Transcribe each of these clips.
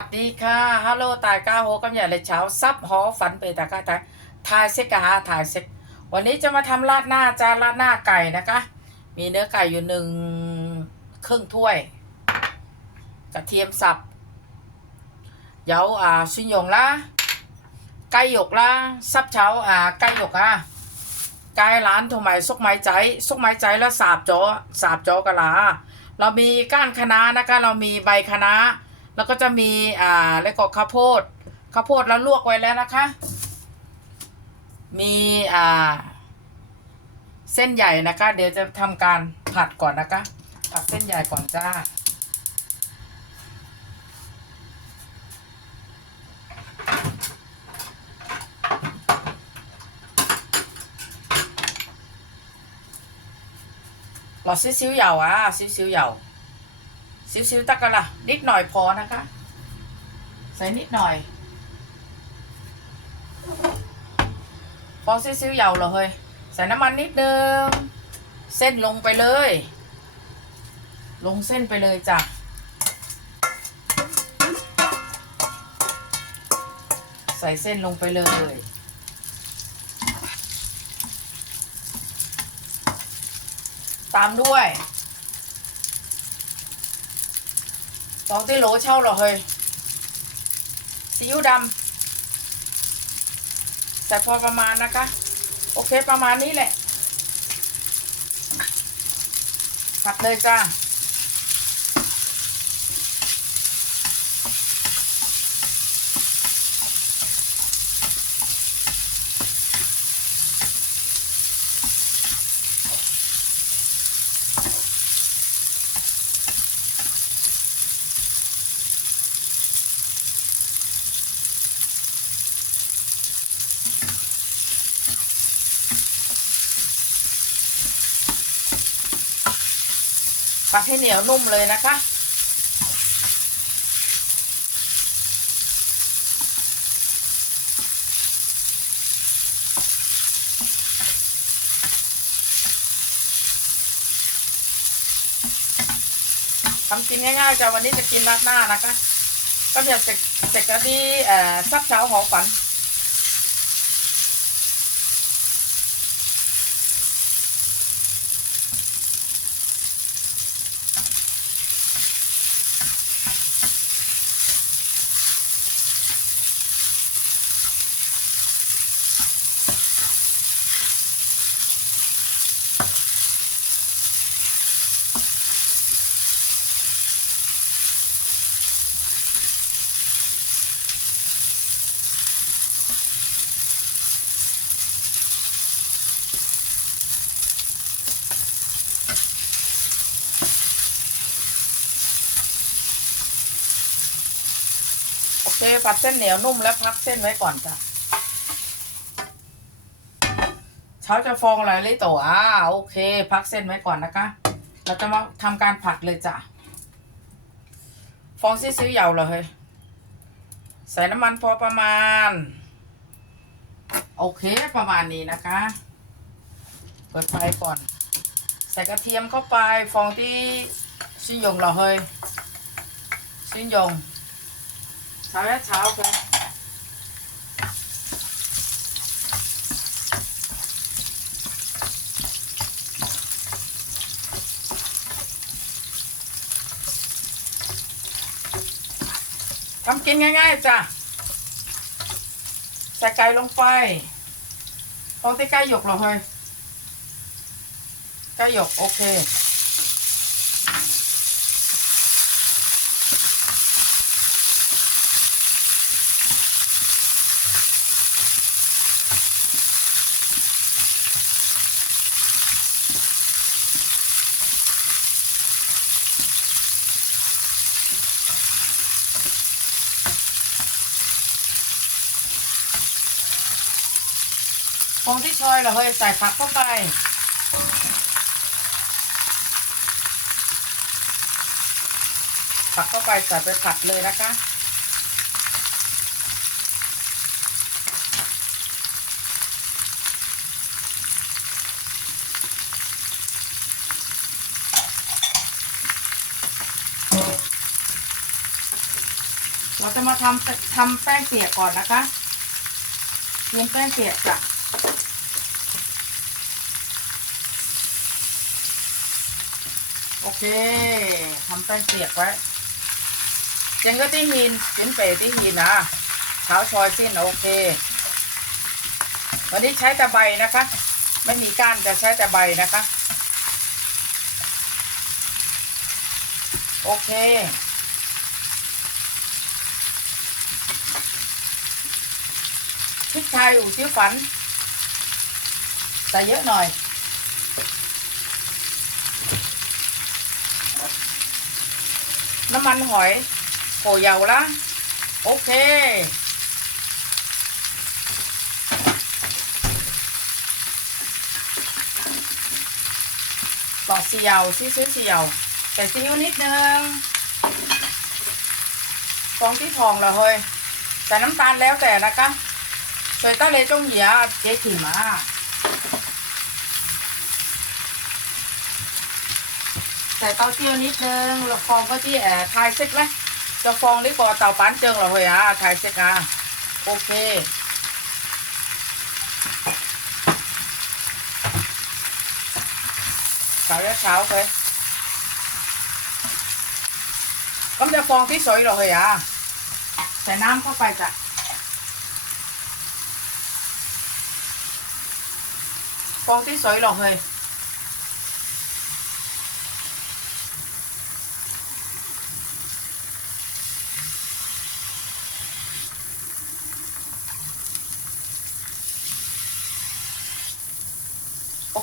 สวัสดีค่ะฮัลโหลตายก้าโฮกำใหญ่เลยเช้าซับหอฝันไปตาก้าตายทายเซกกะฮะทายเซกวันนี้จะมาทำราดหน้าจานราดหน้าไก่นะคะ มีเนื้อไก่อยู่หนึ่งครึ่งถ้วย กระเทียมสับ เยาอ่าชิ้นหยงละไก่หยกละซับเช้าอ่าไก่หยกอะไก่ร้านถูกไหมซุกไม้ใจซุกไม้ใจแล้วสาบจอสาบจอกะลาเรามีก้านคะน้านะคะ เรามีใบคะน้า แล้วก็จะมีอ่าแล้วก็ข้าวโพดข้าวโพดแล้วลวกไว้แล้วนะคะ มีอ่า เส้นใหญ่นะคะ เดี๋ยวจะทำการผัดก่อนนะคะ ผัดเส้นใหญ่ก่อนจ้าหลอดซิ้วๆเหยาอะซิ้วๆเหยาซิ้วตะกะละนิดหน่อยพอนะคะ ใส่นิดหน่อย พอซิ้วๆเหยาเหรอเฮ้ยใส่น้ำมันนิดนึงเส้นลงไปเลย ลงเส้นไปเลยจ้ะใส่เส้นลงไปเลย ตามด้วย สองตีโหลเช่าเหรอเฮ้ยซีอิ๊วดำใส่พอประมาณนะคะ โอเคประมาณนี้แหละผัดเลยจ้า ผัดให้เหนียวนุ่มเลยนะคะทำกินง่ายๆจ้ะวันนี้จะกินราดหน้านะคะก็จะเสร็จเสร็จแล้วที่เอ่อซับเช้าหอฝัน เคผัดเส้นเหนียวนุ่มแล้วพักเส้นไว้ก่อนจ้ะเช้าจะฟองอะไรเลยตัวอ่าโอเค พักเส้นไว้ก่อนนะคะ เราจะมาทำการผัดเลยจ้ะ ฟองซีซิ้วเหยาเลยใส่น้ำมันพอประมาณ โอเคประมาณนี้นะคะเปิดไฟก่อน ใส่กระเทียมเข้าไปฟองที่ชิ้นยงเราเฮ้ยชิ้นยง ช้าเช้ากันทำกินง่าย ๆจ้ะใส่ไก่ลงไปตองที่ไก่หยกเหรอเฮ้ยไก่หยกโอเค งที่ชอยเหรอเฮ้ยใส่ผักเข้าไป ผักเข้าไปใส่ไปผัดเลยนะคะแล้วก็จะมาทำทำแป้งเปียกก่อนนะคะเตรียมแป้งเปียกจ้ะ โอเคทำแป้งเปียกไว้เจงก็ที่หินเป็นเปที่หินนะเท้าชอยสิ้นโอเค วันนี้ใช้แต่ใบนะคะ ไม่มีก้านจะใช้แต่ใบนะคะ โอเคพริกไทยอู่จิ้วฝัน ใส่เยอะหน่อยน้ำมันหอยโหเยาวละโอเคปอกเสียวซีซื้อเสีย ใส่เต้าเจี้ยวนิดนึงแล้วฟองก็ที่แอบทายเซ็กไหมจะฟองดีกว่าเต่าปานเจิงเหรอเฮ้ยอะทายเซ็กอะโอเคขาวเช้าไปก็จะฟองที่สวยหรอเฮ้ยอะใส่น้ำเข้าไปจ้ะฟองที่สวยหรอเฮ้ย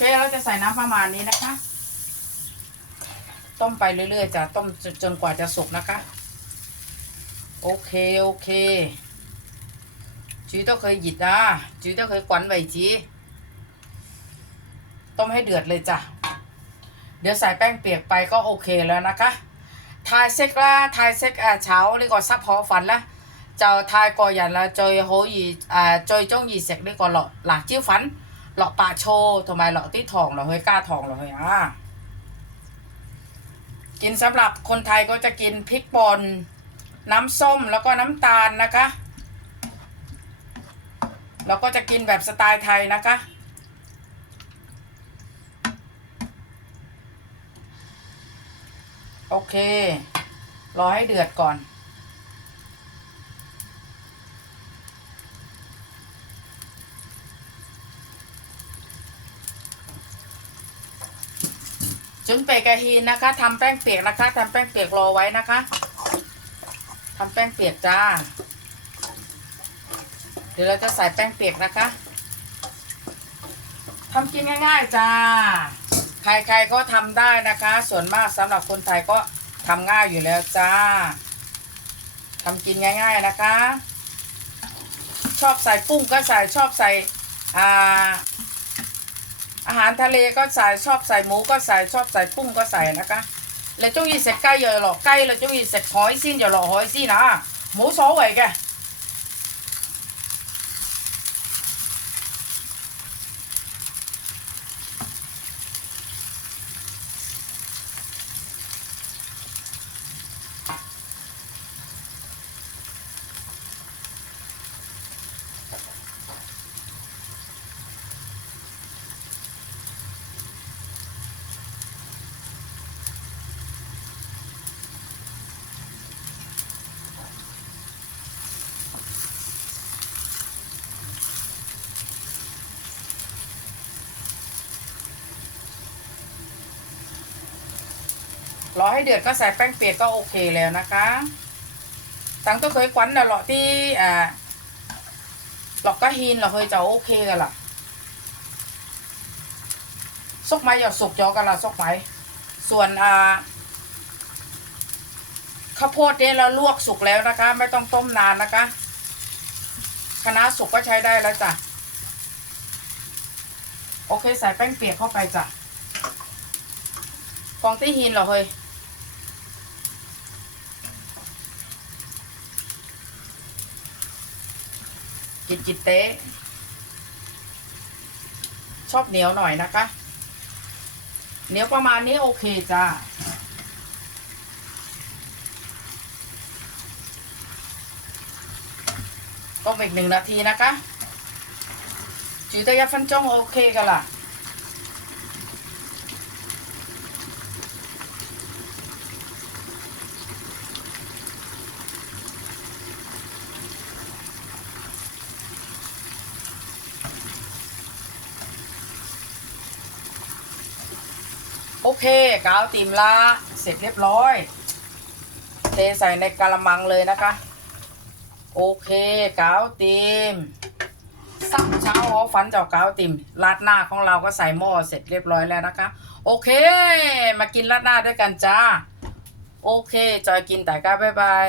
เคเราจะใส่น้ำประมาณนี้นะคะ ต้มไปเรื่อยๆจ้ะต้มจนจนกว่าจะสุกนะคะ โอเคโอเคจีต้องเคยหยิดนะจีต้องเคยกวนไว้จีต้มให้เดือดเลยจ้ะ เดี๋ยวใส่แป้งเปียกไปก็โอเคแล้วนะคะทายเซ็กละทายเซ็กอ่าเช้าเรียกว่าซับหอฝันละเจ้าทายก่อยันละจอยโหยีอ่าจอยจ้องยีเซ็กเรียกว่าหล่อหลักจิ้วฝัน หล่อป่าโชทำไมหล่อที่ทองเหรอเฮ้ยกล้าทองเหรอเฮ้ยอ่ากินสำหรับคนไทยก็จะกินพริกป่นน้ำส้มแล้วก็น้ำตาลนะคะ แล้วก็จะกินแบบสไตล์ไทยนะคะ โอเค รอให้เดือดก่อน จุนเปกกะฮีนนะคะทำแป้งเปียกนะคะทำแป้งเปียกรอไว้นะคะทำแป้งเปียกจ้า เดี๋ยวเราจะใส่แป้งเปียกนะคะทำกินง่าย ๆจ้า ใครๆก็ทำได้นะคะ ส่วนมากสำหรับคนไทยก็ทำง่ายอยู่แล้วจ้าทำกินง่าย ๆนะคะ ชอบใส่ปุ้งก็ใส่ชอบใส่อ่า อาหารทะเลก็ใส่ชอบใส่หมูก็ใส่ชอบใส่กุ้งก็ใส่นะคะแล้วจงยีเสร็จไก่เย่าหลอกไก่แล้วจงยีเสร็จหอยซีนเย่าหลอกหอยซีนนะหมูซอไว้แก รอให้เดือดก็ใส่แป้งเปียกก็โอเคแล้วนะคะตังต้องเคยควันนะหรอที่อ่าหลอกก็ฮินเราเคยจะโอเคกันล่ะซกไม้อย่าสุกจอกันละซกไม้ส่วนอ่าข้าวโพดเนี่ยเราลวกสุกแล้วนะคะ ไม่ต้องต้มนานนะคะคณะสุกก็ใช้ได้แล้วจ้ะโอเคใส่แป้งเปียกเข้าไปจ้ะฟองตี้ฮินเหรอเฮ้ย จิตจิตเต๊ะชอบเหนียวหน่อยนะคะเหนียวประมาณนี้โอเคจ้าต้มอีกหนึ่งนาทีนะคะจุดตะยาฟันจ้องโอเคกันล่ะ เคกาวติมละเสร็จเรียบร้อย เทใส่ในกะละมังเลยนะคะ โอเคกาวติมซับเช้าหัวฟันเจ้ากาวติมราดหน้าของเราก็ใส่หม้อเสร็จเรียบร้อยแล้วนะคะ โอเค มากินราดหน้าด้วยกันจ้า โอเคจอยกินแต่ก้าบ๊ายบาย